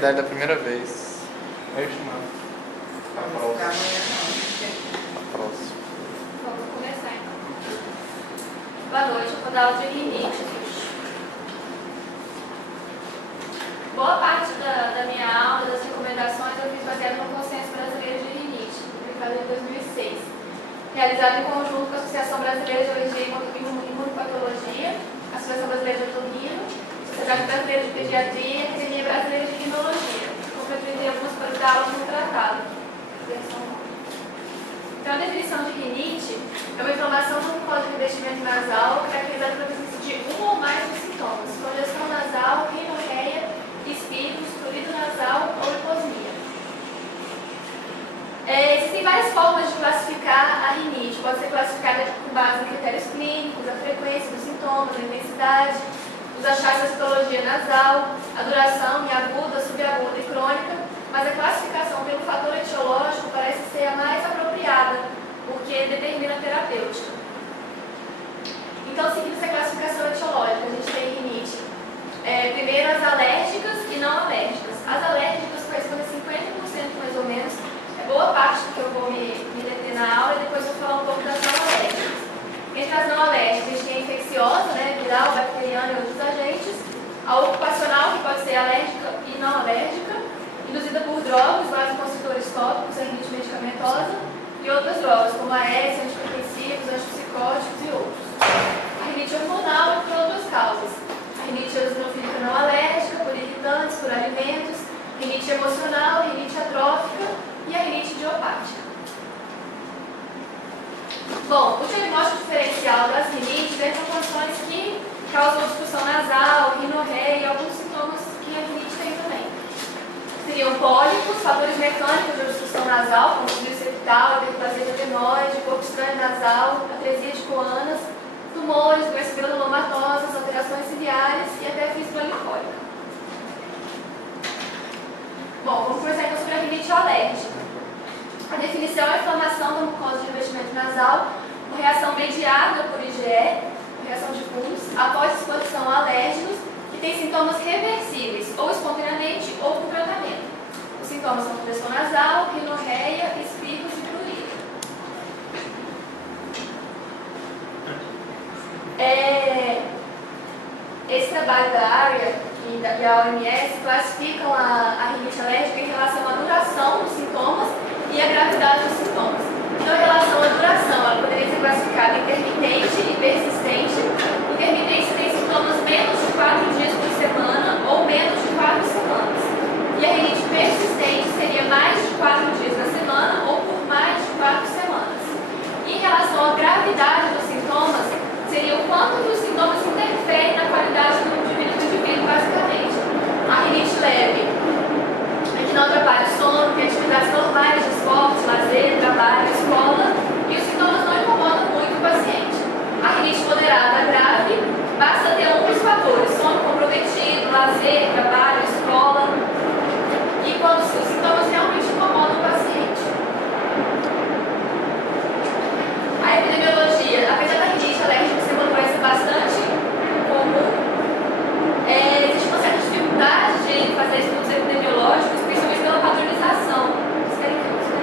verdade, da primeira vez. É isso, mano. A próxima. Vamos começar então. Boa noite, eu vou dar aula de rinite. Boa parte da minha aula, das recomendações, eu fiz baseado no Consenso Brasileiro de Rinite, publicado em 2006. Realizado em conjunto com a Associação Brasileira de Alergia e Imunopatologia, a Associação Brasileira de Otorrino, a Sociedade Brasileira de Pediatria e a Academia Brasileira de Quinologia. Completei algumas coisas da aula no tratado. Então, a definição de rinite é uma inflamação do mucosa de revestimento nasal caracterizada pela presença de um ou mais dos sintomas: congestão nasal, rinorreia, espirros, prurido nasal ou hiposmia. Existem várias formas de classificar a rinite. Pode ser classificada com base em critérios clínicos, a frequência dos sintomas, a intensidade, os achados da citologia nasal, a duração em aguda, subaguda e crônica, mas a classificação pelo fator etiológico parece ser a mais apropriada, porque determina a terapêutica. Então, seguindo essa classificação etiológica, a gente tem rinite. Primeiro, as alérgicas e não alérgicas. As alérgicas correspondem a 50% mais ou menos. Boa parte do que eu vou me deter na aula e depois eu vou falar um pouco das não alérgicas. Entre as não alérgicas, a gente tem a infecciosa, viral, bacteriana e outros agentes. A ocupacional, que pode ser alérgica e não alérgica. Induzida por drogas, vasoconstritores tópicos, a rinite medicamentosa. E outras drogas, como AS, antihipertensivos, antipsicóticos e outros. A rinite hormonal, por outras causas. A rinite eosinofílica não alérgica, por irritantes, por alimentos. Rinite emocional, rinite atrófica e a rinite idiopática. Bom, o diagnóstico diferencial das rinites é com condições que causam obstrução nasal, rinorreia e alguns sintomas que a rinite tem também. Seriam pólipos, fatores mecânicos de obstrução nasal, como desvio septal, hiperplasia adenoide, corpo estranho nasal, atresia de coanas, tumores, doenças granulomatosas, alterações ciliares e até fístula linfólica. Bom, vamos conversar então sobre a rinite alérgica. A definição é a inflamação da mucosa de revestimento nasal por reação mediada por IgE, por reação de fungos, após exposição a alérgenos que têm sintomas reversíveis, ou espontaneamente ou por tratamento. Os sintomas são congestão nasal, rinorreia, espirros e prurido. Esse trabalho da ARIA e a OMS classificam a rinite alérgica em relação à duração dos sintomas e à gravidade dos sintomas. Então, em relação à duração, ela poderia ser classificada intermitente e persistente. Intermitente tem sintomas menos de 4 dias por semana ou menos de 4 semanas. E a rinite persistente seria mais de 4 dias na semana ou por mais de 4 semanas. E em relação à gravidade dos sintomas, seria o quanto que os sintomas interferem na qualidade do indivíduo, basicamente. A rinite leve é que não atrapalha o sono, tem atividades normais de esporte, lazer, trabalho, escola, e os sintomas não incomodam muito o paciente. A rinite moderada grave, basta ter um dos fatores: sono comprometido, lazer, trabalho, escola, e quando os sintomas realmente incomodam o paciente. A epidemiologia, apesar da rinite alérgica ser uma doença bastante comum, existe uma certa dificuldade de fazer estudos epidemiológicos, principalmente pela padronização. Vocês querem que eu use, né?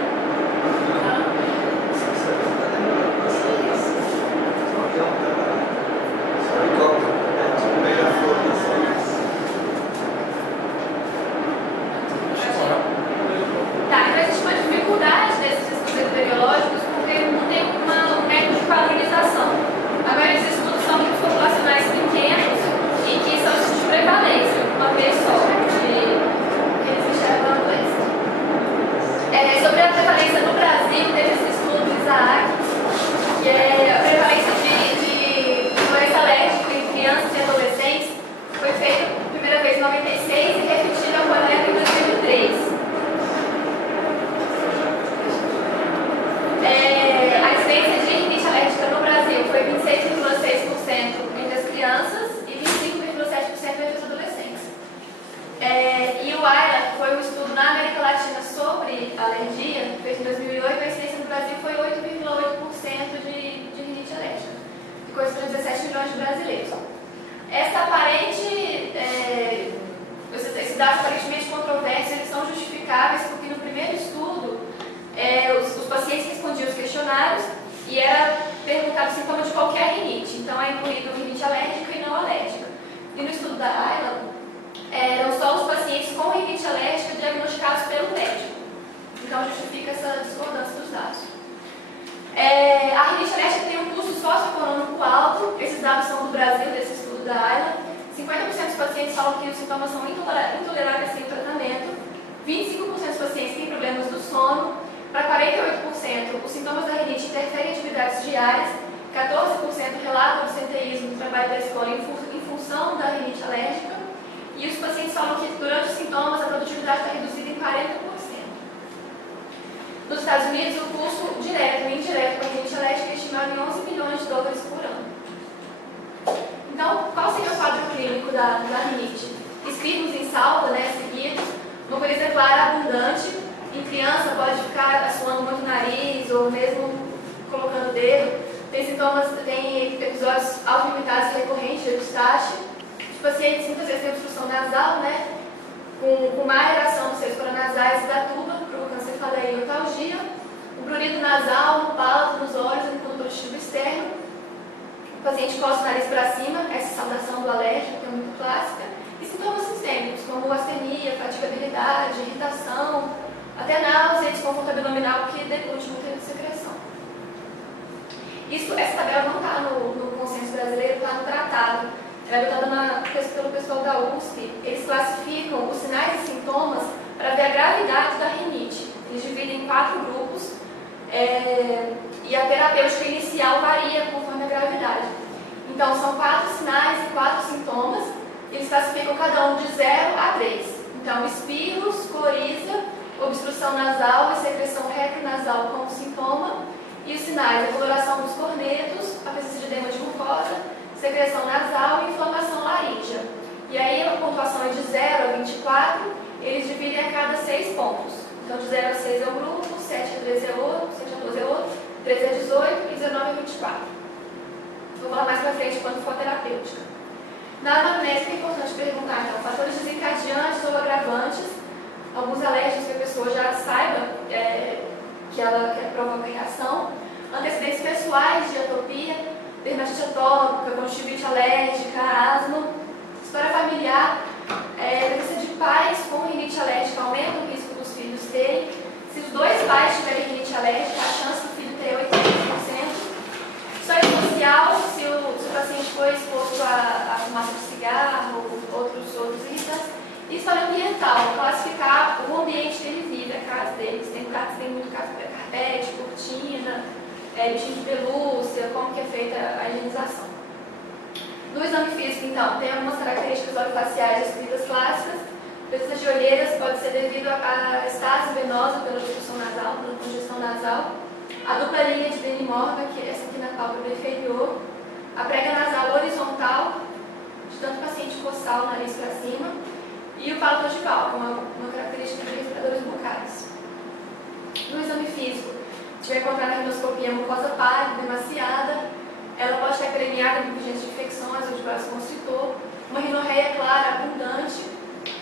Tá, então existe uma dificuldade desses estudos epidemiológicos porque não tem um método de padronização. Agora, esses estudos são muito populacionais pequenos e que são estudos de prevalência, uma vez só, que eles enxergam a doença. Sobre a prevalência no Brasil, teve esse estudo ISAAC, que é a prevalência de doença alérgica em crianças e adolescentes, foi feito a primeira vez em 96 e repetido a coleta em 2003. A incidência de rinite alérgica no Brasil foi 26,6% entre as crianças e 25,7% entre os adolescentes. E o AIRA foi um estudo na América Latina sobre alergia, feito em 2008, a incidência no Brasil foi 8,8% de rinite alérgica, que corresponde a 17 milhões de brasileiros. Esse dado aparentemente controverso diárias, 14% relatam absenteísmo no trabalho da escola em função da rinite alérgica, e os pacientes falam que durante os sintomas a produtividade está reduzida em 40%. Nos Estados Unidos, o custo direto e indireto com a rinite alérgica é estimado em 11 milhões de dólares por ano. Então, qual seria o quadro clínico da rinite? Escritos em salva, seguidos, uma coriza clara abundante. Em criança pode ficar suando muito o nariz ou mesmo colocando o dedo. Tem episódios autolimitados e recorrentes de epistaxe. Os pacientes muitas vezes têm obstrução nasal, com má aeração dos seios paranasais e da tuba, provocando cefaleia e otalgia. O prurido nasal, no palato, nos olhos e no conduto auditivo externo. O paciente coça o nariz para cima, essa saudação do alérgico, que é muito clássica. E sintomas sistêmicos, como astenia, fatigabilidade, irritação, até náusea e desconforto abdominal que decute muito de secreção. Essa tabela não está no consenso brasileiro, está no tratado. Ela é adotada pelo pessoal da USP. Eles classificam os sinais e sintomas para ver a gravidade da rinite. Eles dividem em 4 grupos e a terapêutica inicial varia conforme a gravidade. Então, são 4 sinais e 4 sintomas. Eles classificam cada um de 0 a 3. Então, espirros, coriza, obstrução nasal e secreção retronasal como sintoma. E os sinais, a coloração dos cornetos, a presença de edema de mucosa, secreção nasal e inflamação laríngea. E aí a pontuação é de 0 a 24, eles dividem a cada 6 pontos. Então, de 0 a 6 é um grupo, 7 a 13 é outro, 7 a 12 é outro, 13 a 18 e 19 a 24. Vou falar mais pra frente quando for terapêutica. Na anamnese é importante perguntar, então, fatores desencadeantes ou agravantes, alguns alérgicos que a pessoa já saiba que ela provoca reação, antecedentes pessoais de atopia, dermatite atópica, conjuntivite alérgica, asma, história familiar, presença de pais com rinite alérgica aumenta o risco dos filhos terem. Se os 2 pais tiverem rinite alérgica, a chance do filho ter é 80%. História social, se o paciente foi exposto a fumaça de cigarro, outros irritantes. E história ambiental, classificar o ambiente que ele vive, a casa dele. Se tem lugar que tem muito carpete, cortina, bichinho de pelúcia, como que é feita a higienização. No exame físico, então, tem algumas características orofaciais descritas clássicas. Presença de olheiras pode ser devido à estase venosa pela obstrução nasal, pela congestão nasal. A dupla linha de Denimorga, que é essa aqui na pálpebra inferior. A prega nasal horizontal, de tanto paciente coçar o nariz para cima. E o palato ogival, que é uma característica de respiradores bucais. No exame físico, se tiver encontrado na rhinoscopia mucosa pálida, emaciada, ela pode estar permeada por agentes de infecções ou de vaso constritor, uma rinorreia clara, abundante,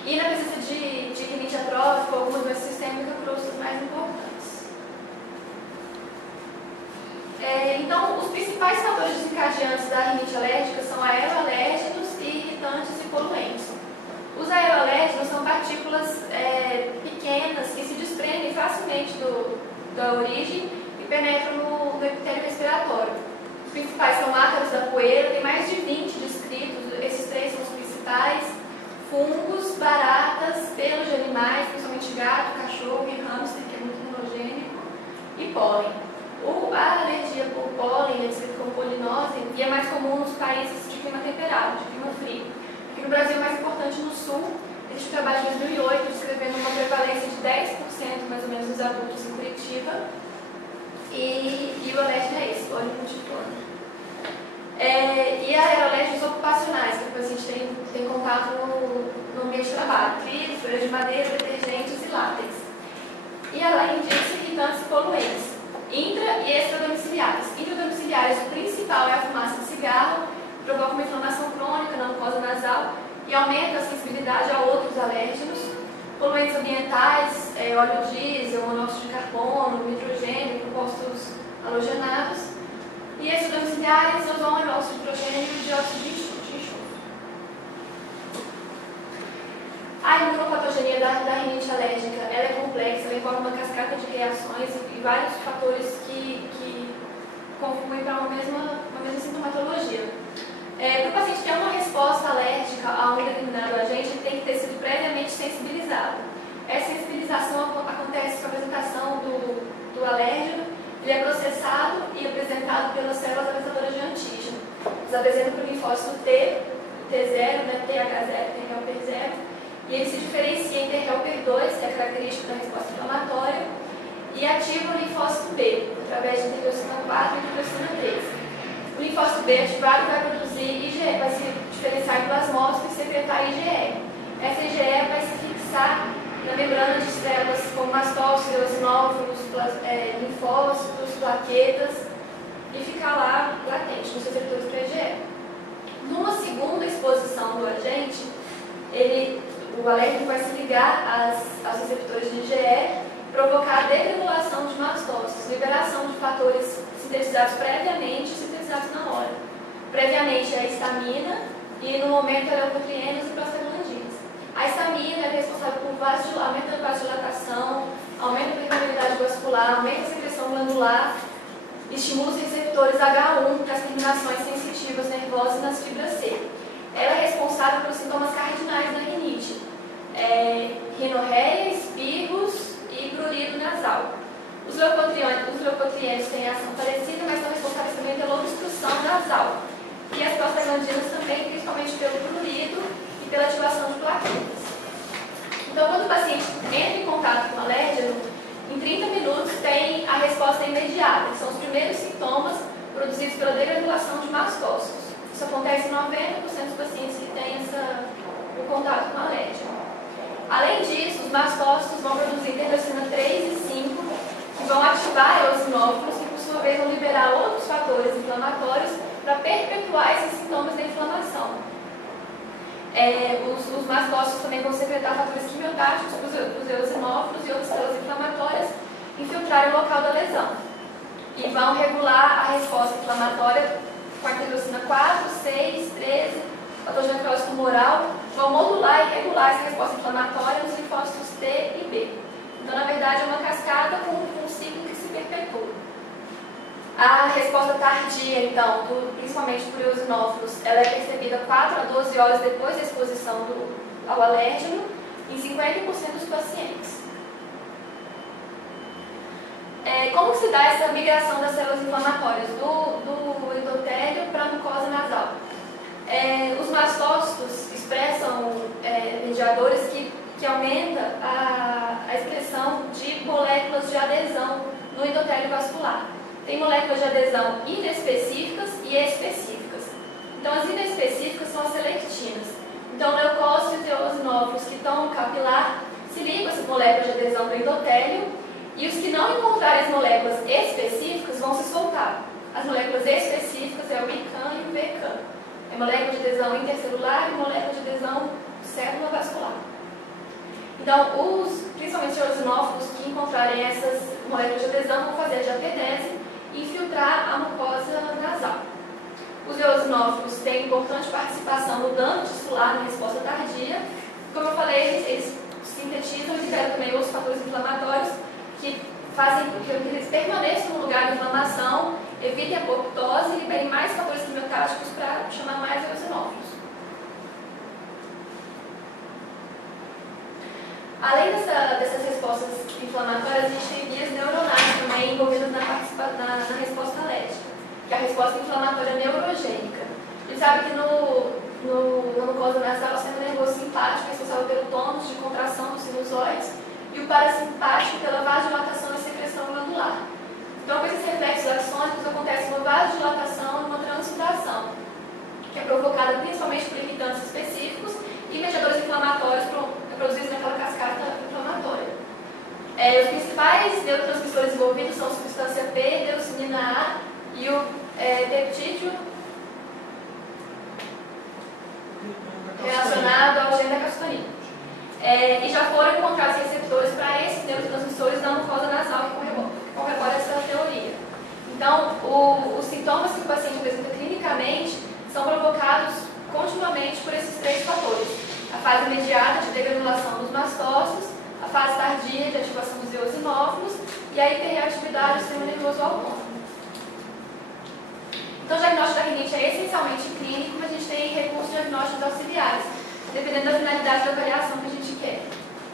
e na presença de rinite atrófica ou algumas doenças sistêmicas, crostas mais importantes. Então, os principais fatores desencadeantes da rinite alérgica são aeroalérgenos e irritantes e poluentes. Os aeroalérgenos são partículas pequenas que se desprendem facilmente da origem e penetram no epitélio respiratório. Os principais são ácaros da poeira, tem mais de 20 descritos, esses 3 são os principais. Fungos, baratas, pelos de animais, principalmente gato, cachorro e hamster, que é muito monogênico, e pólen. A alergia por pólen é descrita como polinose e é mais comum nos países de clima temperado, de clima frio. Aqui no Brasil é mais importante no sul. Existe um trabalho de 2008 descrevendo uma prevalência de 10% mais ou menos dos adultos em Curitiba. E o alérgico é esse, óleo multiplano. E aerolérgicos ocupacionais, que depois a gente tem contato no ambiente de trabalho. Trilhos, folhas de madeira, detergentes e látex. E além disso, irritantes e poluentes. Intra- e extradomiciliares. Intradomiciliares, o principal é a fumaça de cigarro, que provoca uma inflamação crônica na mucosa nasal e aumenta a sensibilidade a outros alérgenos. Poluentes ambientais, óleo diesel, monóxido de carbono, nitrogênio, compostos halogenados. E extradomiciliares, ozônio, óxido de hidrogênio e dióxido de enxofre. A imunopatogenia da rinite alérgica ela é complexa, ela envolve uma cascata de reações e vários fatores que contribuem para uma mesma sintomatologia. Para o paciente ter uma resposta alérgica a um determinado agente, ele tem que ter sido previamente sensibilizado. Essa sensibilização acontece com a apresentação do alérgeno, ele é processado e apresentado nas células apresentadoras de antígeno. Eles apresentam para o linfócito T, T0, né, TH0, T helper 0, e ele se diferencia em T helper 2, que é característico da resposta inflamatória, e ativa o linfócito B, através de interleucina 4 e interleucina 3. O linfócito B ativado vai produzir IgE, vai se diferenciar em plasmócito e secretar IgE. Essa IgE vai se fixar na membrana de células como mastócitos, eosinófilos, linfócitos, plaquetas, e ficar lá latente nos receptores para IgE. Numa segunda exposição do agente, o alérgico vai se ligar aos receptores de IgE, provocar a degranulação de mastócitos, liberação de fatores sintetizados previamente e sintetizados na hora. Previamente é a histamina e no momento é leucotrienos e prostaglandinas. A histamina é responsável por aumento da vasodilatação, aumento da permeabilidade vascular, aumento da secreção glandular, estimula os receptores H1 nas terminações sensitivas nervosas e nas fibras C. Ela é responsável pelos sintomas cardinais da rinite, rinorreia, espirros e prurido nasal. Os leucotrienos têm ação parecida, mas são responsáveis também pela obstrução nasal. E as prostaglandinas também, principalmente pelo prurido e pela ativação de plaquetas. Então, quando o paciente entra em contato com o alérgeno, em 30 minutos tem a resposta imediata, que são os primeiros sintomas produzidos pela degranulação de mastócitos. Isso acontece em 90% dos pacientes que têm o contato com o alérgeno. Além disso, os mastócitos vão produzir interleucina 3 e 5, que vão ativar eosinófilos, que por sua vez vão liberar outros fatores inflamatórios para perpetuar esses sintomas da inflamação. Os mastócitos também vão secretar fatores quimiotáticos, os eosinófilos e outras células inflamatórias infiltrarem o local da lesão. E vão regular a resposta inflamatória com a interleucina 4, 6, 13, patogênese tumoral, vão modular e regular essa resposta inflamatória nos linfócitos T e B. Então, na verdade, é uma cascada com um ciclo que se perpetua. A resposta tardia, então, principalmente por eosinófilos, ela é percebida 4 a 12 horas depois da exposição ao alérgeno em 50% dos pacientes. Como que se dá essa migração das células inflamatórias do endotélio para a mucosa nasal? Os mastócitos expressam mediadores que aumentam a expressão de moléculas de adesão no endotélio vascular. Tem moléculas de adesão inespecíficas e específicas. Então, as inespecíficas são as selectinas. Então, leucócitos e eosinófilos que estão no capilar se ligam a essas moléculas de adesão do endotélio e os que não encontrarem as moléculas específicas vão se soltar. As moléculas específicas é o ICAM e o VCAM. É molécula de adesão intercelular e molécula de adesão célula vascular. Então, principalmente os eosinófilos que encontrarem essas moléculas de adesão vão fazer a diapedese e infiltrar a mucosa nasal. Os eosinófilos têm importante participação no dano tissular na resposta tardia. Como eu falei, eles sintetizam e liberam também outros fatores inflamatórios que fazem com que eles permaneçam no lugar de inflamação, evitem a apoptose e liberem mais fatores quimiotáticos para chamar mais eosinófilos. Além dessas respostas inflamatórias, a gente tem vias neuronais também envolvidas na resposta alérgica, que é a resposta inflamatória neurogênica. A gente sabe que na mucosa nasal, o sistema nervoso simpático é responsável pelo tônus de contração dos sinusoides e o parasimpático pela vasodilatação e secreção glandular. Então, com esses reflexos axônicos, acontece uma vasodilatação e uma transsudação, que é provocada principalmente por irritantes específicos e mediadores inflamatórios produzidos naquela cascata inflamatória. Os principais neurotransmissores envolvidos são a substância P, leucinina A e o peptídeo relacionado ao gene da calcitonina. E já foram encontrados receptores para esses neurotransmissores na mucosa nasal que corrobora essa teoria. Então, os sintomas que o paciente apresenta clinicamente são provocados continuamente por esses três fatores. A fase imediata de degranulação dos mastócitos, a fase tardia de ativação dos eosinófilos e a hiperreatividade do sistema nervoso autônomo. Então, o diagnóstico da rinite é essencialmente clínico, mas a gente tem recursos diagnósticos auxiliares, dependendo da finalidade da avaliação que a gente quer.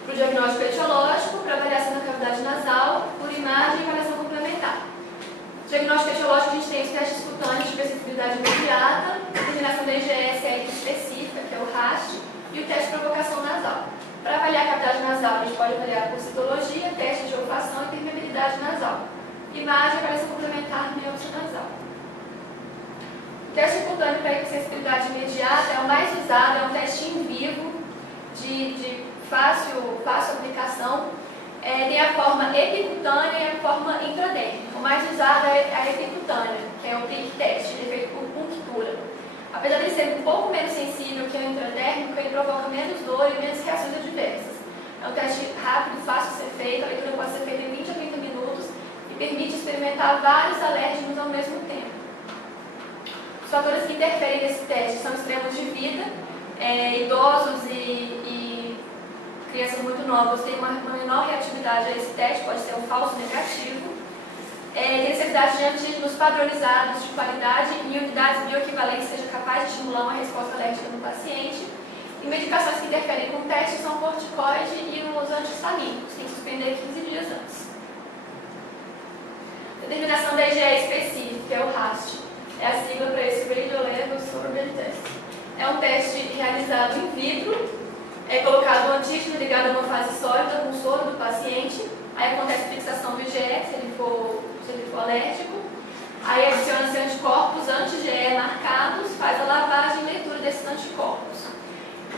Para o diagnóstico etiológico, para avaliação da cavidade nasal, por imagem e avaliação complementar. Diagnóstico etiológico, a gente tem os testes cutâneos de hipersensibilidade imediata, determinação da IgS específica, que é o RAST, e o teste de provocação nasal. Para avaliar a cavidade nasal, a gente pode avaliar por citologia, teste de olfação e permeabilidade nasal. Imagem, avaliação complementar, biópsia nasal. O teste cutâneo para hipersensibilidade imediata é o mais usado, é um teste em vivo, de fácil aplicação. Tem a forma epicutânea e a forma intradérmica. O mais usado é a epicutânea, que é o prick test, ele é feito por punctura. Apesar de ser um pouco menos sensível que o intradérmico, ele provoca menos dor e menos reações adversas. É um teste rápido, fácil de ser feito, a leitura pode ser feita em 20 a 30 minutos e permite experimentar vários alérgenos ao mesmo tempo. Os fatores que interferem nesse teste são extremos de vida, idosos e crianças muito novas têm uma menor reatividade a esse teste, pode ser um falso negativo. Tem necessidade de antígenos padronizados de qualidade e unidades bioequivalentes que sejam capazes de estimular uma resposta alérgica no paciente. E medicações que interferem com o teste são o corticoide e os antistamínicos, tem que suspender 15 dias antes. Determinação da IgE específica, que é o RAST. É a sigla para esse Radiolevel Surrogate Test. É um teste realizado in vitro. É colocado um antígeno ligado a uma fase sólida com o soro do paciente. Aí acontece a fixação do IgE, se ele for alérgico. Aí adiciona-se anticorpos anti-IgE marcados, faz a lavagem e leitura desses anticorpos.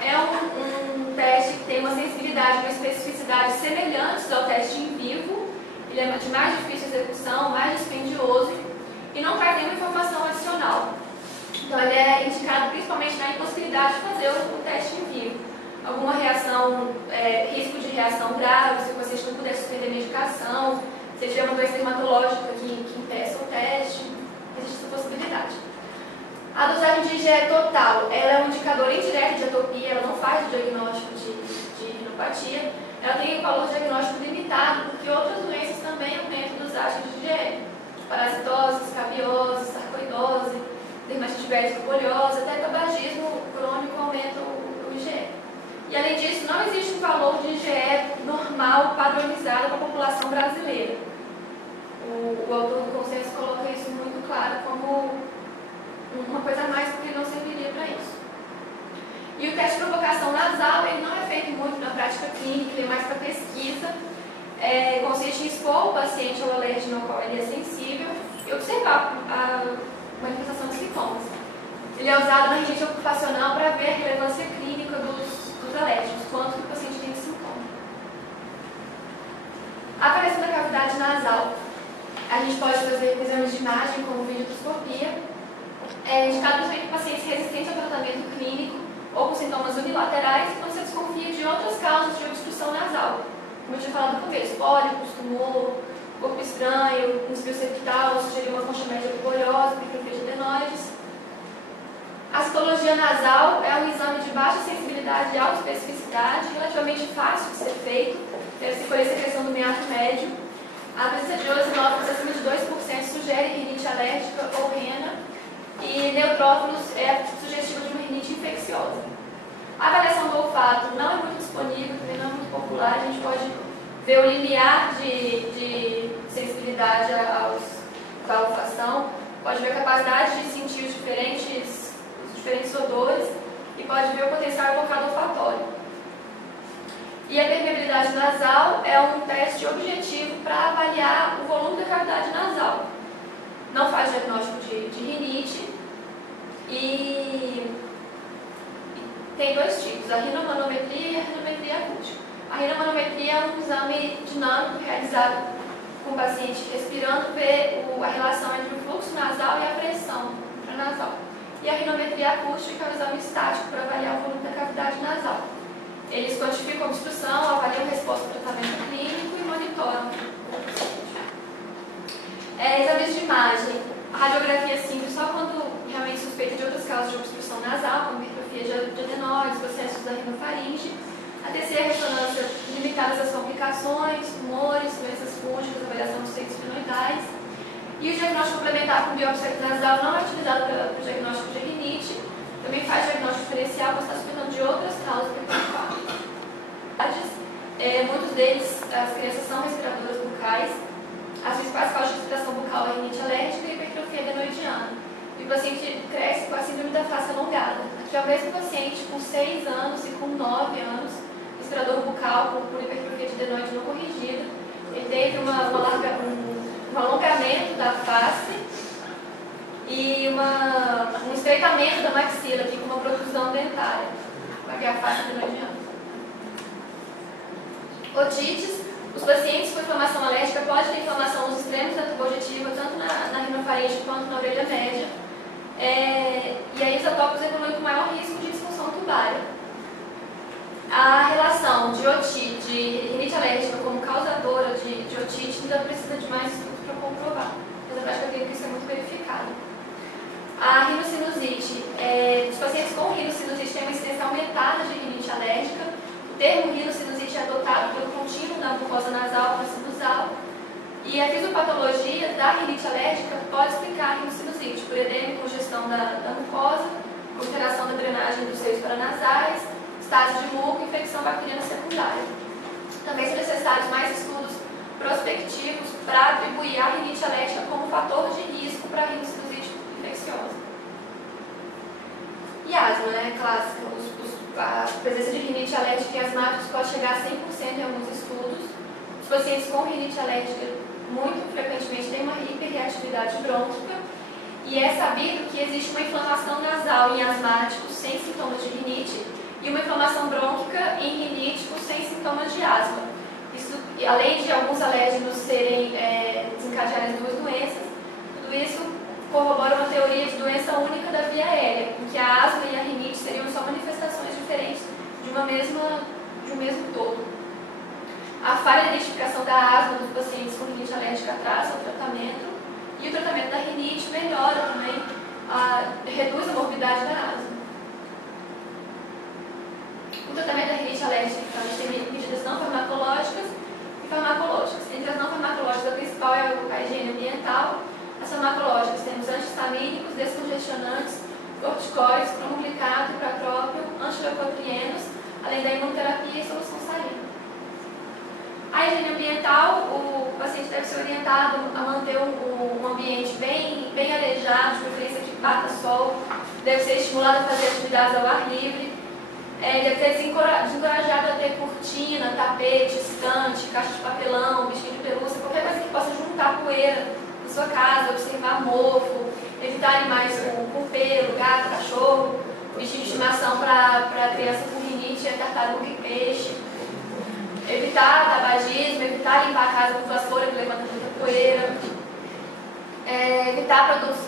É um teste que tem uma sensibilidade e uma especificidade semelhantes ao teste em vivo. Ele é de mais difícil execução, mais dispendioso e não traz nenhuma informação adicional. Então ele é indicado principalmente na impossibilidade de fazer o teste em vivo. Alguma reação, risco de reação grave, se o paciente não puder suspender medicação, se tiver uma doença dermatológica que impeça o teste, existe essa possibilidade. A dosagem de IgE total, ela é um indicador indireto de atopia, ela não faz o diagnóstico de rinopatia, ela tem um valor diagnóstico limitado, porque outras doenças também aumentam a dosagem de IgE. Parasitose, escabiose, sarcoidose, dermatite ibérica bolhosa, até tabagismo crônico aumenta o IgE. E além disso, não existe um valor de IgE normal, padronizado para a população brasileira. O autor do consenso coloca isso muito claro como uma coisa a mais, porque não serviria para isso. E o teste de provocação nasal, ele não é feito muito na prática clínica, ele é mais para pesquisa. Consiste em expor o paciente ao alérgeno ao qual ele é sensível e observar a manifestação de sintomas. Ele é usado na rinite ocupacional para ver a relevância clínica dos alérgicos, quanto que o paciente tem de sintoma. Aparecendo da cavidade nasal, a gente pode fazer exames de imagem como videotroscopia, indicado principalmente para pacientes resistentes ao tratamento clínico ou com sintomas unilaterais, quando se desconfia de outras causas de obstrução nasal. Como eu tinha falado no começo, pólipos, tumor, corpo estranho, um desvio septal, sugerir uma concha média bolhosa, microfia de adenoides. A citologia nasal é um exame de baixa sensibilidade e alta especificidade, relativamente fácil de ser feito, deve se colher secreção do meato médio. A presença de eosinófilos acima de 2% sugere rinite alérgica ou rena, e neutrófilos é sugestiva de uma rinite infecciosa. A avaliação do olfato não é muito disponível, também não é muito popular, a gente pode ver o limiar de sensibilidade à olfação, pode ver a capacidade de sentir os diferentes odores e pode ver o potencial evocado olfatório. E a permeabilidade nasal é um teste objetivo para avaliar o volume da cavidade nasal. Não faz diagnóstico de rinite e tem dois tipos, a rinomanometria e a rinometria acústica. A rinomanometria é um exame dinâmico realizado com o paciente respirando, ver a relação entre o fluxo nasal e a pressão intranasal. E a rinometria acústica é um exame estático para avaliar o volume da cavidade nasal. Eles quantificam a obstrução, avaliam a resposta ao tratamento clínico e monitoram o paciente. Exames de imagem. A radiografia simples só quando realmente suspeita de outras causas de obstrução nasal, como hipertrofia de adenoides, processos da rinofaringe. A TC é ressonância limitadas às complicações, tumores, doenças fúngicas, avaliação dos seios espinoidais. E o diagnóstico complementar com biópsia nasal não é utilizado para o diagnóstico de rinite, também faz diagnóstico diferencial, mas está suspeitando de outras causas preocupantes. Muitos deles, as crianças são respiradoras bucais, As principais causas de irritação bucal é rinite alérgica e hipertrofia adenoidiana. E o paciente cresce com a síndrome da face alongada. Aqui é o mesmo paciente com 6 anos e com 9 anos, estrador bucal por hipertrofia de adenoide não corrigida. Ele teve um alongamento da face e um estreitamento da maxila, aqui com uma protrusão dentária, aqui é a face adenoidiana. Otites. Os pacientes com inflamação alérgica podem ter inflamação nos extremos da tuba objetiva, tanto na rinofaringe quanto na orelha média. E aí os atópicos evoluem com maior risco de disfunção tubária. A relação de rinite alérgica como causadora de otite ainda precisa de mais estudos para comprovar, mas a prática clínica isso é muito verificado. A rinocinusite. Os pacientes com rinocinusite têm uma incidência aumentada de rinite alérgica. O termo rinocinusite é adotado pelo contínuo da mucosa nasal para sinusal. E a fisiopatologia da rinite alérgica pode explicar a rinocinusite por edema e congestão da mucosa, alteração da drenagem dos seios paranasais, estase de muco e infecção bacteriana secundária. Também são necessários mais estudos prospectivos para atribuir a rinite alérgica como fator de risco para a rinocinusite infecciosa. E asma, né? Clássica. A presença de rinite alérgica em asmáticos pode chegar a 100% em alguns estudos. Os pacientes com rinite alérgica muito frequentemente têm uma hiperreatividade brônquica e é sabido que existe uma inflamação nasal em asmáticos sem sintomas de rinite e uma inflamação brônquica em riníticos sem sintomas de asma. Isso, além de alguns alérgenos desencadearem as duas doenças, tudo isso corrobora uma teoria de doença única da via aérea, em que a asma e a rinite seriam só manifestações diferentes de um mesmo todo. A falha de identificação da asma dos pacientes com rinite alérgica atrasa o tratamento, e o tratamento da rinite melhora também, reduz a morbidade da asma. O tratamento da rinite alérgica, então, a gente tem medidas não farmacológicas e farmacológicas. Entre as não farmacológicas, a principal é a higiene ambiental. As farmacológicas temos antihistamínicos, descongestionantes, corticoides, cromoglicato, ipratrópio, antileucotrienos, além da imunoterapia e solução salina. A higiene ambiental, o paciente deve ser orientado a manter um ambiente bem arejado, de preferência que bata sol, deve ser estimulado a fazer atividades ao ar livre, deve ser desencorajado a ter cortina, tapete, estante, caixa de papelão, bichinho de pelúcia, qualquer coisa que possa juntar poeira na sua casa, observar mofo, evitar animais com pelo, gato, cachorro, bichinho de estimação para criança com rinite, tartaruga e peixe. Evitar tabagismo, evitar limpar a casa com vassoura que levanta muita poeira. Evitar produtos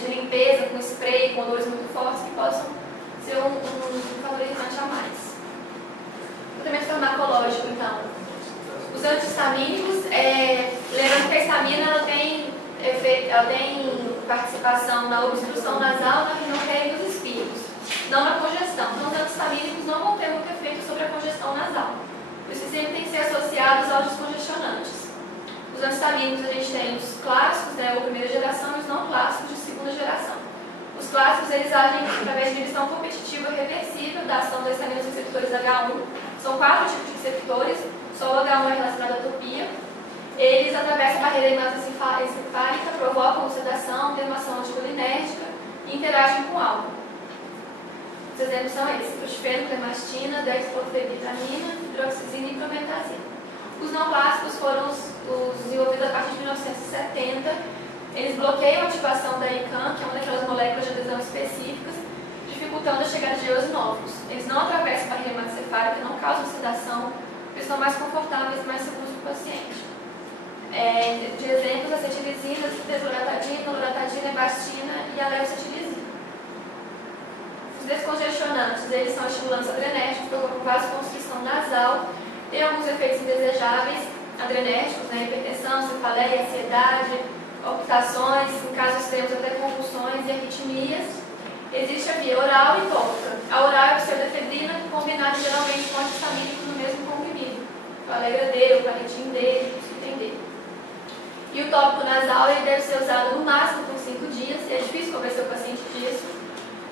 de limpeza com spray, com odores muito fortes que possam ser um favorecimento a mais. Tratamento farmacológico, então. Os antihistamínicos, lembrando que a histamina ela tem participação na obstrução nasal, na rinoqueia e nos espirros, não na congestão. Então, os antihistamínicos não vão ter muito efeito sobre a congestão nasal. Por isso, sempre tem que ser associados aos descongestionantes. Os antihistamínicos, a gente tem os clássicos, ou primeira geração, e os não clássicos de segunda geração. Os clássicos, eles agem através de inibição competitiva reversível da ação das histaminas receptores H1. São 4 tipos de receptores, só o H1 é relacionado à atopia. Eles atravessam a barreira hematoencefálica, provocam oxidação, dermação anticolinérgica e interagem com o álcool. Os exemplos são esses: clofeno, clemastina, dextrofevitamina, hidroxizina e prometazina. Os não clássicos foram os desenvolvidos a partir de 1970. Eles bloqueiam a ativação da ICAM, que é uma daquelas moléculas de adesão específicas, dificultando a chegada de eosinófilos. Eles não atravessam a barreira hematoencefálica, não causam oxidação, eles são mais confortáveis e mais seguros para o paciente. De exemplos, acetilizina, desloratadina, loratadina, ebastina e a levocetilizina. Os descongestionantes, eles são estimulantes adrenérgicos, provocam vasoconstrição nasal, têm alguns efeitos indesejáveis adrenérgicos, hipertensão, cefaleia, ansiedade, palpitações, em casos extremos até convulsões e arritmias. Existe a via oral e tópica. A oral é a pseudoefedrina, combinada geralmente com antihistamínico no mesmo comprimido. O Allegra D, o Palitin D, o Sutem D. E o tópico nasal ele deve ser usado no máximo por 5 dias, e é difícil convencer o paciente disso,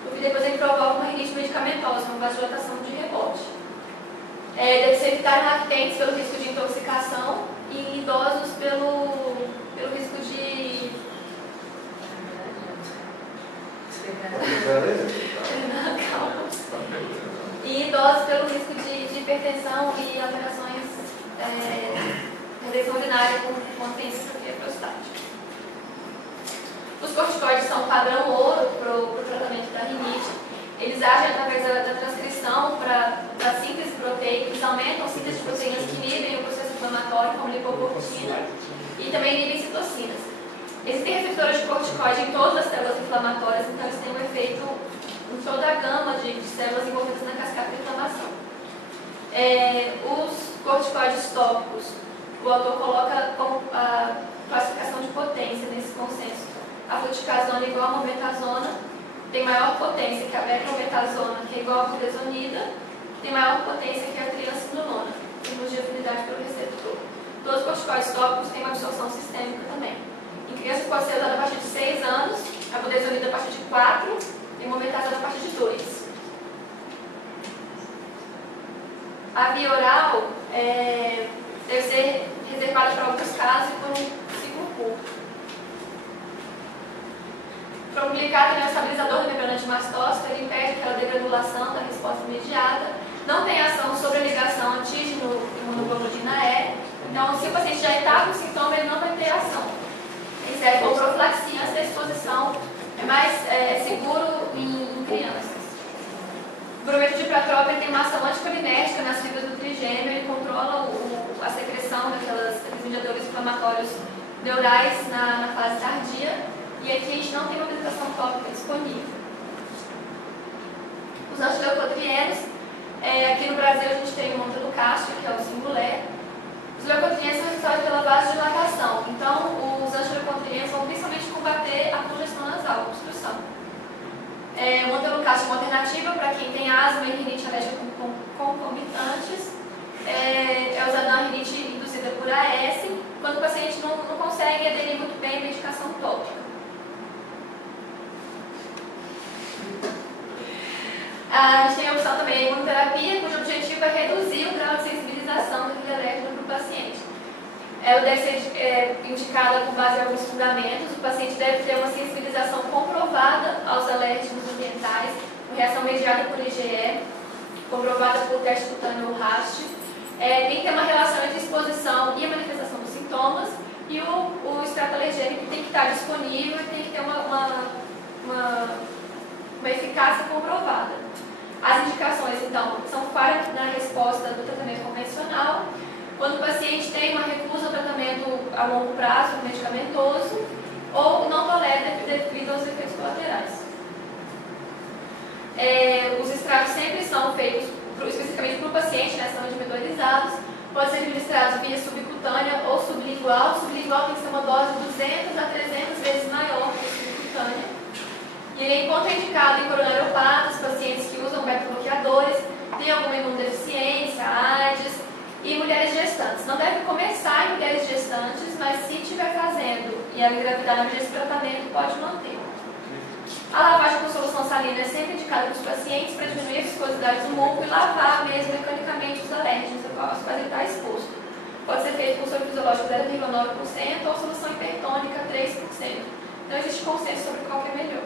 porque depois ele provoca uma rinite medicamentosa, uma vasodilatação de rebote. Deve ser evitado em lactentes pelo risco de intoxicação e em idosos pelo Não, calma. E idosos pelo risco de hipertensão e alterações redenção urinária com hipertrofia prostática. Os corticoides são padrão ouro para o tratamento da rinite. Eles agem através da transcrição para a síntese proteica, eles aumentam a síntese de proteínas que inibem o processo inflamatório, como lipoproteína, e também inibem citocinas. Existem receptores de corticoide em todas as células inflamatórias, então eles têm um efeito em toda a gama de células envolvidas na cascata de inflamação. Os corticoides tópicos, o autor coloca como a classificação de potência nesse consenso. A fluticasona é igual a mometasona, tem maior potência que a beclometasona, que é igual a budesonida, tem maior potência que a triancinolona, em termos de afinidade pelo receptor. Todos os corticoides tópicos têm uma absorção sistêmica também. Em crianças pode ser usada a partir de 6 anos, a budesonida a partir de 4 e a mometasona a partir de 2. A via oral deve ser reservada para alguns casos e por um ciclo curto. O tromboglicato é um estabilizador da membrana de mastócito, ele impede aquela degranulação da resposta imediata, não tem ação sobre a ligação antígeno-imunoglobulina E, então se o paciente já está com sintoma, ele não vai ter ação. Ele serve como profilaxia antes da exposição, é mais seguro em crianças. O brometo de ipratrópio tem uma ação anticolinérgica nas fibras do trigêmeo, ele controla a secreção daqueles mediadores inflamatórios neurais na fase tardia. E aqui a gente não tem uma medicação tópica disponível. Os antileucotrienos, aqui no Brasil a gente tem o montelukast, que é o Singulair. Os leucotrienos são responsáveis pela vasodilatação, então os antileucotrienos vão principalmente combater a congestão nasal, a obstrução. O montelukast é uma alternativa para quem tem asma e rinite alérgica concomitantes. É usado na rinite induzida por AS, quando o paciente não consegue aderir muito bem à medicação tópica. A gente tem a opção também de imunoterapia, cujo objetivo é reduzir o grau de sensibilização daquele alérgeno para o paciente. Ela deve ser indicada com base em alguns fundamentos. O paciente deve ter uma sensibilização comprovada aos alérgenos ambientais, com reação mediada por IgE, comprovada por teste cutâneo RAST. Tem que ter uma relação entre a exposição e a manifestação dos sintomas, e o extrato alergênico tem que estar disponível e tem que ter uma eficácia comprovada. As indicações, então, são falhas na resposta do tratamento convencional, quando o paciente tem uma recusa ao tratamento a longo prazo, medicamentoso, ou não tolera devido aos efeitos colaterais. Os extratos sempre são feitos especificamente para o paciente, são individualizados, pode ser administrados via subcutânea ou sublingual. Sublingual tem que ser uma dose 200 a 300 vezes maior que a subcutânea. E ele é contraindicado em coronariopatas, pacientes que usam beta-bloqueadores, têm alguma imunodeficiência, AIDS e mulheres gestantes. Não deve começar em mulheres gestantes, mas se estiver fazendo e ela engravidar na medida de tratamento, pode manter. A lavagem com solução salina é sempre indicada para os pacientes para diminuir a viscosidade do muco e lavar mesmo mecanicamente os alérgenos aos quais ele está exposto. Pode ser feito com soro fisiológico 0,9% ou solução hipertônica 3%. Não existe consenso sobre qual que é melhor.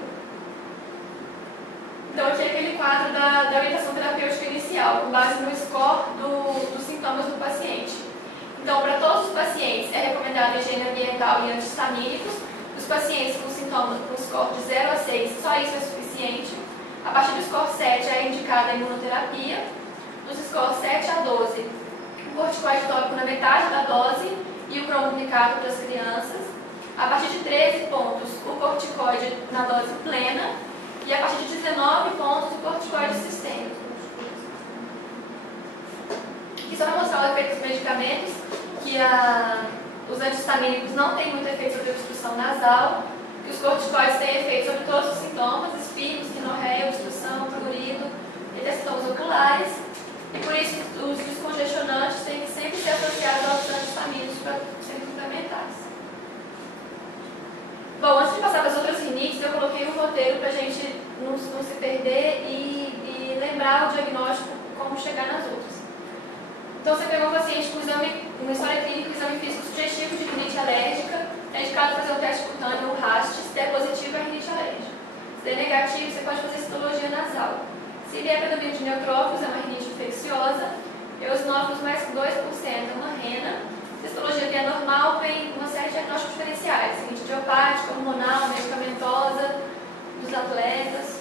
Então aqui é aquele quadro da orientação terapêutica inicial, com base no score dos sintomas do paciente. Então, para todos os pacientes é recomendado higiene ambiental e antihistamínicos. Os pacientes com sintomas com score de 0 a 6, só isso é suficiente. A partir do score 7 é indicada a imunoterapia. Nos scores 7 a 12, o corticoide tópico na metade da dose e o cromoglicado para as crianças. A partir de 13 pontos, o corticoide na dose plena. E a partir de 19 pontos, o corticoide sistêmico. Aqui só para mostrar o efeito dos medicamentos, que os antihistamínicos não têm muito efeito sobre a obstrução nasal, que os corticoides têm efeito sobre todos os sintomas, espirros, rinorreia, obstrução, prurido e até sintomas oculares. E por isso, os descongestionantes têm que sempre ser associados aos antihistamínicos para serem complementares. Bom, antes de passar para as outras rinites, eu coloquei um roteiro para a gente não se perder e lembrar o diagnóstico, como chegar nas outras. Então, você pegou um paciente com uma história clínica, um exame físico sugestivo de rinite alérgica, é indicado fazer um teste cutâneo, o RAST, se der positivo é rinite alérgica. Se Se der negativo, você pode fazer citologia nasal. Se vier predomínio de neutrófilos, é uma rinite infecciosa. Eosinófilos mais 2% é uma rena. Se a citologia vier normal, vem uma série de diagnósticos diferenciais. Rinite idiopática, hormonal, medicamentosa, dos atletas.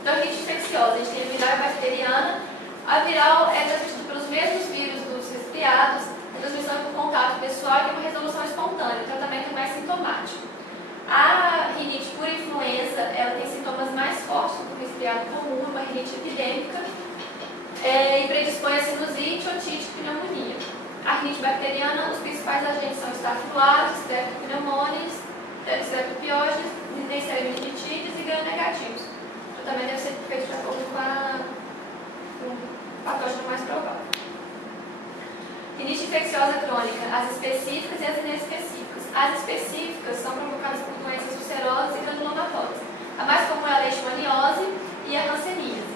Então, rinite infecciosa, a gente tem a viral e a bacteriana. A viral é transmitida pelos mesmos vírus dos resfriados, a transmissão por contato pessoal e tem uma resolução espontânea, o tratamento é mais sintomático. A rinite por influenza, ela tem sintomas mais fortes do que o resfriado comum, uma rinite epidêmica, e predispõe a sinusite, otite e pneumonia. A rinite bacteriana, os principais agentes são estafilococos, streptopneumonias, streptopiógenes, neisseria meningitidis e gram-negativos. O tratamento deve ser feito de acordo com o patógeno mais provável. Rinite infecciosa crônica, as específicas e as inespecíficas. As específicas são provocadas por doenças ulcerosas e granulomatosas. A mais comum é a leishmaniose e a hanseníase.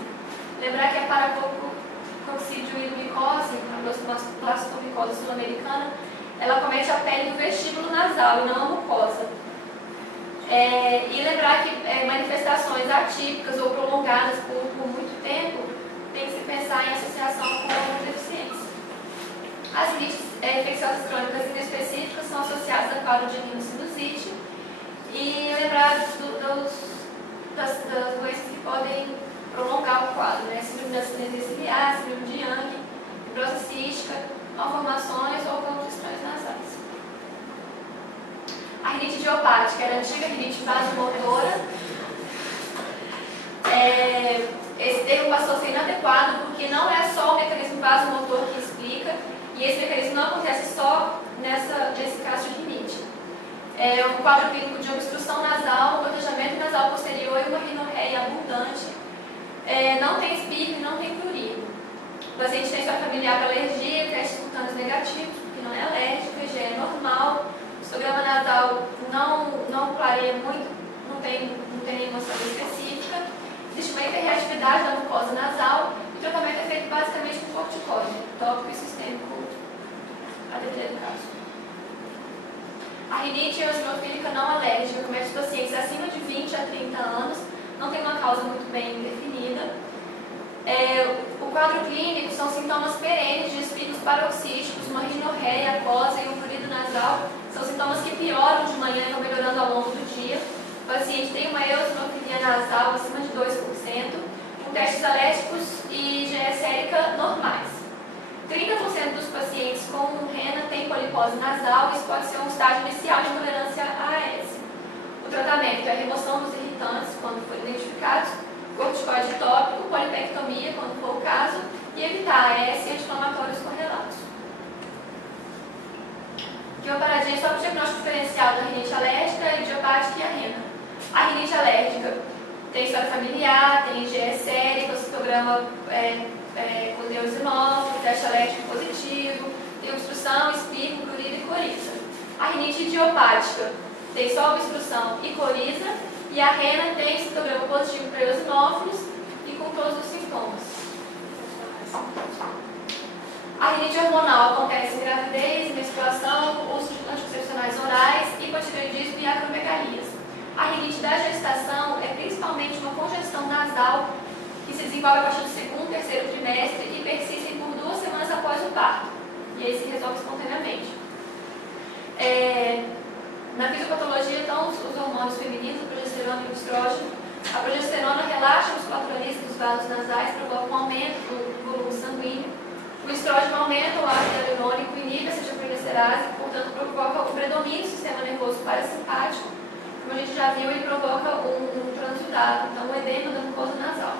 Lembrar que a paracoccidioidomicose, a blastomicose sul-americana, ela comete a pele do vestíbulo nasal e não a mucosa. E lembrar que manifestações atípicas ou prolongadas por muito tempo tem que se pensar em associação com deficiência. As rinites infecciosas crônicas inespecíficas são associadas a quadro de rinocinusite e lembrar das doenças que podem prolongar o quadro, né? Síndrome da cinesia ciliar, síndrome de Young, fibrose cística, malformações ou campos estranhos nasais. A rinite idiopática era a antiga rinite vasomotora. Esse termo passou a ser inadequado porque não é só o mecanismo vasomotor que explica, e esse mecanismo não acontece só nesse caso de rinite. É um quadro clínico de obstrução nasal, gotejamento nasal posterior e uma rinorreia abundante. Não tem espirro e não tem prurido. O paciente tem história familiar para alergia, testes cutâneos negativos, porque não é alérgico, IgE é normal. O histograma nasal não clareia muito, não tem nenhuma saúde específica. Existe uma hiperreatividade da mucosa nasal e o tratamento é feito basicamente com corticóide, tópico e sistêmico, a depender do caso. A rinite eosinofílica não alérgica comete os pacientes acima de 20 a 30 anos, não tem uma causa muito bem definida. O quadro clínico são sintomas perenes de espirros paroxísticos, uma rinorreia aquosa e um prurido nasal. São sintomas que pioram de manhã e vão melhorando ao longo do dia. O paciente tem uma eosinofilia nasal acima de 2%, com testes alérgicos e IgE sérica normais. 30% dos pacientes com rena têm polipose nasal, isso pode ser um estágio inicial de intolerância a AS. O tratamento é a remoção dos irritantes, quando forem identificados, corticoide tópico, polipectomia, quando for o caso, e evitar AS e anti-inflamatórios correlatos. Aqui uma paradinha só para o diagnóstico diferencial da rinite alérgica, a idiopática e a rena. A rinite alérgica tem história familiar, tem IgE sérica, o citograma com eosinófilo, teste alérgico positivo, tem obstrução, espirro, prurido e coriza. A rinite idiopática tem só obstrução e coriza, e a rena tem citograma positivo para eosinófilos e com todos os sintomas. A rinite hormonal acontece em gravidez, menstruação, uso de anticoncepcionais orais, hipotireoidismo e acromegalias. A rinite da gestação é principalmente uma congestão nasal que se desenvolve a partir do segundo, terceiro trimestre e persiste por 2 semanas após o parto. E aí se resolve espontaneamente. Na fisiopatologia, então, os hormônios femininos, a progesterona e o estrógeno. A progesterona relaxa a musculatura lisa dos vasos nasais, provoca um aumento do volume sanguíneo. O estrógeno aumenta o ácido hialurônico, inibe a acetilcolinesterase, portanto, provoca o predomínio do sistema nervoso parasimpático. Como a gente já viu, ele provoca um transudado, então, um edema da mucosa nasal.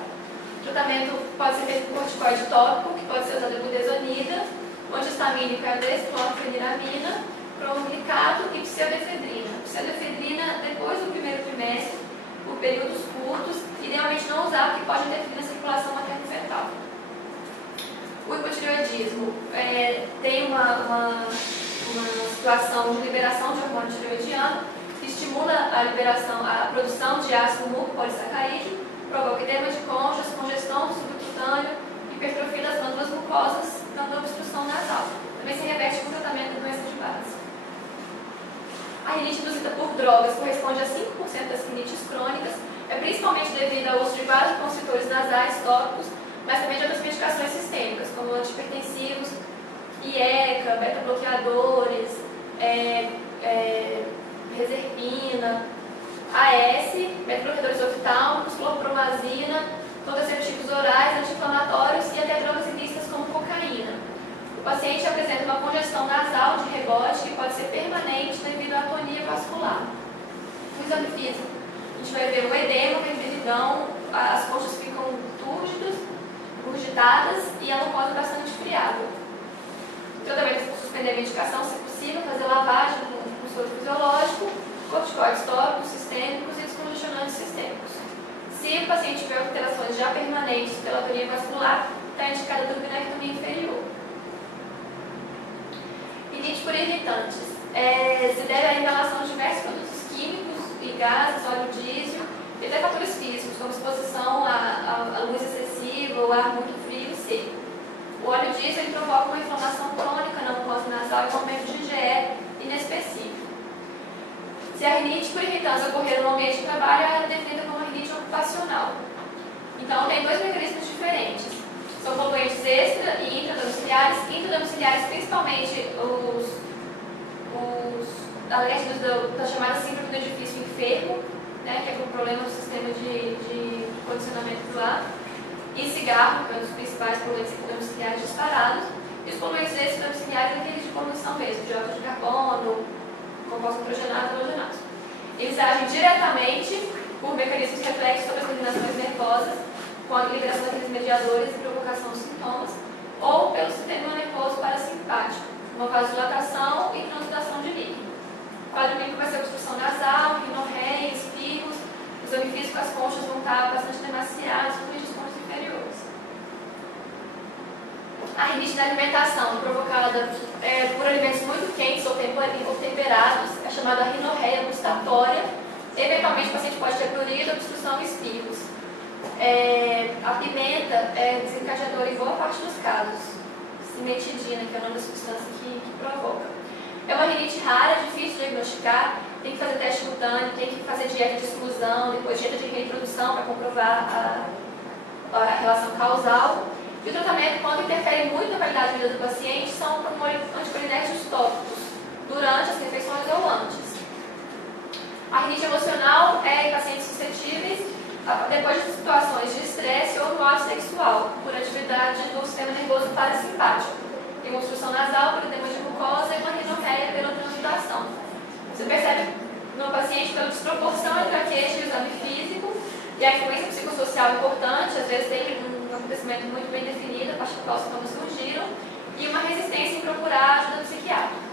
O tratamento pode ser feito com corticoide tópico, que pode ser usado a budesonida, o antihistamínico é a desclorfeniramina, promglicato e pseudoefedrina. Pseudoefedrina depois do primeiro trimestre, por períodos curtos, idealmente não usar porque pode interferir na circulação materno-fetal. O hipotireoidismo tem uma situação de liberação de hormônio tireoidiano que estimula a produção de ácido mucopolissacarídeo, provoca edema de cônjuges, congestão do subcutâneo, hipertrofia das glândulas mucosas, dando obstrução nasal. Também se reverte com o tratamento da doença de base. A rinite induzida por drogas corresponde a 5% das rinites crônicas, é principalmente devido ao uso de vasoconstritores nasais tópicos, mas também de outras medicações sistêmicas, como antihipertensivos, IECA, beta-bloqueadores, reserpina, AS, beta-bloqueadores oftálmicos, clorpromazina, contraceptivos orais, anti-inflamatórios e até drogas ilícitas como cocaína. O paciente apresenta uma congestão nasal de rebote que pode ser permanente devido à atonia vascular. No exame físico, a gente vai ver o edema, o vermelhidão, as conchas ficam túrgidas, turgitadas e a mucosa bastante friável. O tratamento é suspender a medicação, se possível, fazer lavagem com soro fisiológico, corticoides tópicos, sistêmicos e descongestionantes sistêmicos. Se o paciente tiver alterações já permanentes pela atonia vascular, está indicada a turbinectomia inferior. Rinite por irritantes. Se deve à inalação de diversos produtos químicos e gases, óleo diesel, e até fatores físicos, como exposição à luz excessiva ou ar muito frio e seco. O óleo diesel ele provoca uma inflamação crônica na mucosa nasal e um aumento de IgE inespecífico. Se a rinite por irritância ocorrer no ambiente de trabalho, ela é definida como uma rinite ocupacional. Então, tem dois mecanismos diferentes. São poluentes extra e intradomiciliares. Intradomiciliares, principalmente os alérgicos da chamada síndrome do edifício enfermo, né, que é um problema no sistema de condicionamento do ar, e cigarro, que é um dos principais poluentes intradomiciliares disparados, e os poluentes extradomiciliares, aqueles de poluição mesmo, dióxido de carbono, compostos nitrogenados e halogenados. Eles agem diretamente por mecanismos reflexos sobre as terminações nervosas, com a liberação daqueles mediadores e provocação de sintomas, ou pelo sistema nervoso parasimpático, uma vasodilatação e transdução de líquido. O quadro clínico vai ser obstrução nasal, rinorreia, espirros, o exame físico, as conchas vão estar bastante demasiadas, incluindo as conchas inferiores. A rinite da alimentação, provocada por alimentos muito quentes ou temperados, é chamada rinorreia gustatória. Eventualmente, o paciente pode ter prurito, obstrução e espirros. A pimenta é desencadeadora em boa parte dos casos. Cimetidina, que é o nome da substância que provoca. É uma rinite rara, difícil de diagnosticar, tem que fazer teste cutâneo, tem que fazer dieta de exclusão, depois dieta de reintrodução para comprovar a relação causal. E o tratamento, quando interfere muito na qualidade de vida do paciente, são anticolinérgicos tópicos, durante as refeições ou antes. A rinite emocional é em pacientes suscetíveis depois de situações de estresse ou no ato sexual, por atividade do sistema nervoso parasimpático. Tem uma obstrução nasal por edema de mucosa e uma rinorreia pela transdução. Você percebe no paciente pela desproporção entre a queixa e o exame físico, e a influência psicossocial importante, às vezes tem um acontecimento muito bem definido, a partir do qual os sintomas surgiram, e uma resistência em procurar ajuda psiquiátrica.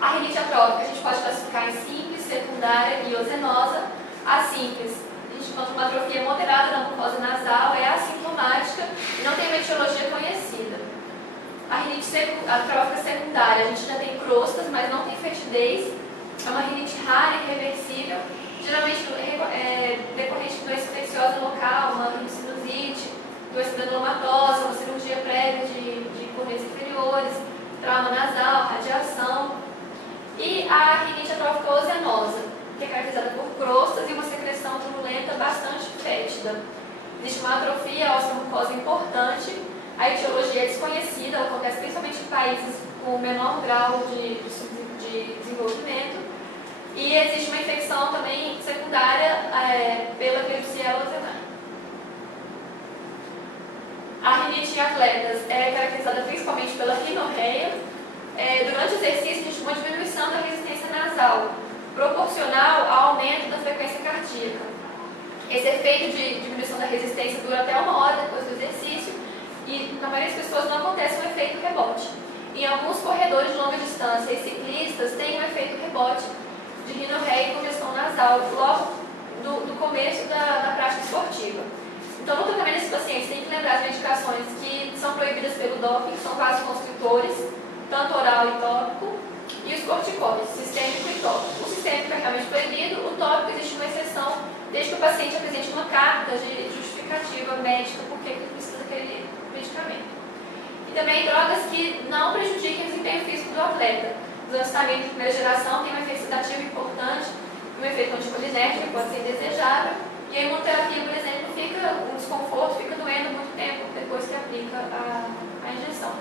A rinite atrófica a gente pode classificar em simples, secundária e eosinosa. A simples, a gente encontra uma atrofia moderada na mucosa nasal, é assintomática e não tem uma etiologia conhecida. A rinite atrófica secundária, a gente já tem crostas, mas não tem fetidez. É uma rinite rara e irreversível, geralmente decorrente de doença infecciosa local, uma rinocinusite, doença granulomatosa, uma cirurgia prévia de corneias inferiores, trauma nasal, radiação. E a rinite atrófica oosenosa, que é caracterizada por crostas e uma secreção turbulenta bastante fétida. Existe uma atrofia ósseo-mucosa importante, a etiologia é desconhecida, ela acontece principalmente em países com menor grau de desenvolvimento. E existe uma infecção também secundária pela Klebsiella oosei. A rinite em atletas é caracterizada principalmente pela rinorreia. Durante o exercício, existe uma diminuição da resistência nasal, proporcional ao aumento da frequência cardíaca. Esse efeito de diminuição da resistência dura até 1 hora depois do exercício e, na maioria das pessoas, não acontece um efeito rebote. Em alguns corredores de longa distância e ciclistas, tem um efeito rebote de rinorreia e congestão nasal logo do começo da prática esportiva. Então, no tratamento desses pacientes, tem que lembrar as medicações que são proibidas pelo doping, são vasoconstritores, tanto oral e tópico, e os corticoides, sistêmico e tópico. O sistêmico é realmente proibido, o tópico existe uma exceção, desde que o paciente apresente uma carta de justificativa médica por que ele precisa daquele medicamento. E também drogas que não prejudiquem o desempenho físico do atleta. Os anti-histâmicos de primeira geração têm um efeito sedativo importante, um efeito anticolinérgico que pode ser indesejável, e a imunoterapia, por exemplo, fica um desconforto, fica doendo muito tempo depois que aplica a injeção.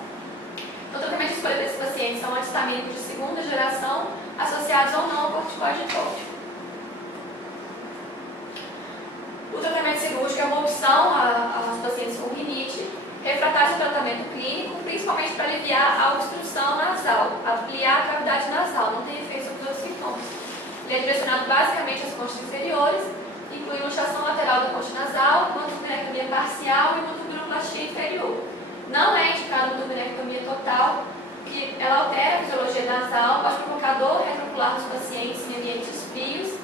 Então, o tratamento de escolha desses pacientes são anti-histamínicos de segunda geração, associados ou não ao corticoide tópico. O tratamento cirúrgico é uma opção aos pacientes com rinite, refratários ao tratamento clínico, principalmente para aliviar a obstrução nasal, ampliar a cavidade nasal, não tem efeito sobre os outros sintomas. Ele é direcionado basicamente às conchas inferiores, inclui luxação lateral da concha nasal, uma turbinectomia parcial e uma tuberculoplastia inferior. Não é indicado uma turbinectomia total, que ela altera a fisiologia nasal, pode provocar dor retrocular nos pacientes em ambientes frios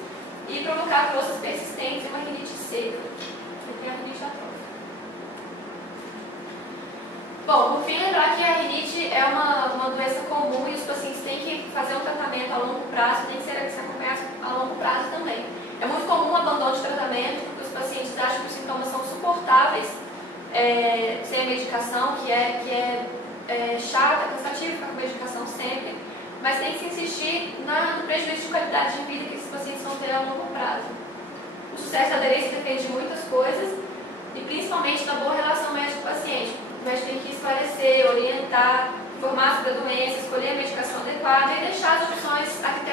e provocar croças persistentes e uma rinite seca. Você tem a rinite atrófica. Bom, por fim, lembrar que a rinite é uma doença comum e os pacientes têm que fazer um tratamento a longo prazo, tem que ser acompanhados a longo prazo também. É muito comum o abandono de tratamento, porque os pacientes acham que os sintomas são suportáveis sem a medicação, que é chata, cansativo ficar com medicação sempre, mas tem que se insistir no prejuízo de qualidade de vida que esses pacientes vão ter a longo prazo. O sucesso da aderência depende de muitas coisas e principalmente da boa relação médico-paciente. O médico tem que esclarecer, orientar, informar sobre a doença, escolher a medicação adequada e deixar as opções a critério